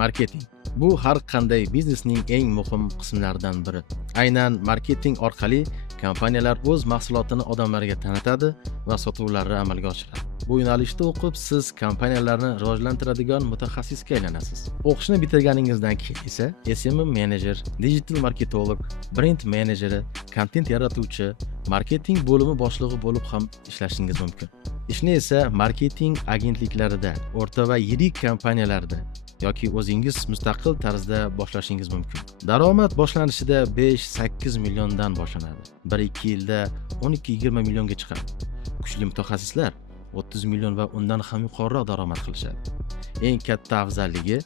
Marketing. Bu har qanday biznesning eng muhim qismlaridan biri. Aynan marketing orqali kompaniyalar o'z mahsulotini odamlarga tanitadi va sotuvlarni amalga oshiradi. Bu yo'nalishda o'qib, siz kompaniyalarni rivojlantiradigan mutaxassisga aylanasiz. O'qishni bitirganingizdan keyin esa SMM menejer, digital marketolog, brend menejeri, kontent yaratuvchi, marketing bo'limi boshlig'i bo'lib ham ishlashingiz mumkin. Ishni esa marketing agentliklarida, o'rta va yirik kompaniyalarda yoki o'zingiz mustaqil tarzda boshlashingiz mumkin. Daromad boshlanishida 5-8 milliondan boshlanadi. 1-2 yilda 12-20 millionga chiqadi. Kuchli mutaxassislar 30 million va undan ham yuqoriroq daromad qilishadi. Eng katta afzalligi,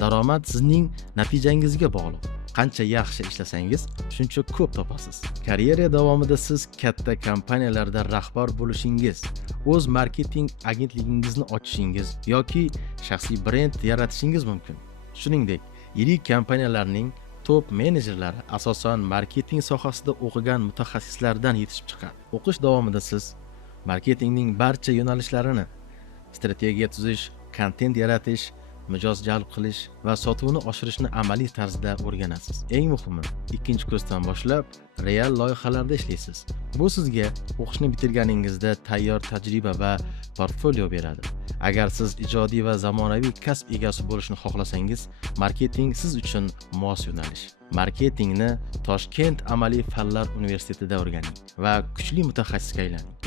daromad sizning natijangizga bog'liq. Qancha yaxshi ishlasangiz, shuncha ko'p topasiz. Karyera davomida siz katta kompaniyalarda rahbar bo'lishingiz, o'z marketing agentligingizni ochishingiz yoki shaxsiy brend yaratishingiz mumkin. Shuningdek, yirik kompaniyalarning top menejerlari asosan marketing sohasida o'qigan mutaxassislardan yetishib chiqadi. O'qish davomida siz marketingning barcha yo'nalishlarini, strategiya tuzish, kontent yaratish, mijoz jalb qilish va sotuvni oshirishni amaliy tarzda o'rganasiz. Eng muhimi, 2-kursdan boshlab real loyihalarda ishlaysiz. Bu sizga o'qishni bitirganingizda tayyor tajriba va portfolio beradi. Agar siz ijodiy va zamonaviy kasb egasi bo'lishni xohlasangiz, marketing siz uchun mos yo'nalish. Marketingni Toshkent Amaliy fanlar universitetida o'rganing va kuchli mutaxassisga aylaning.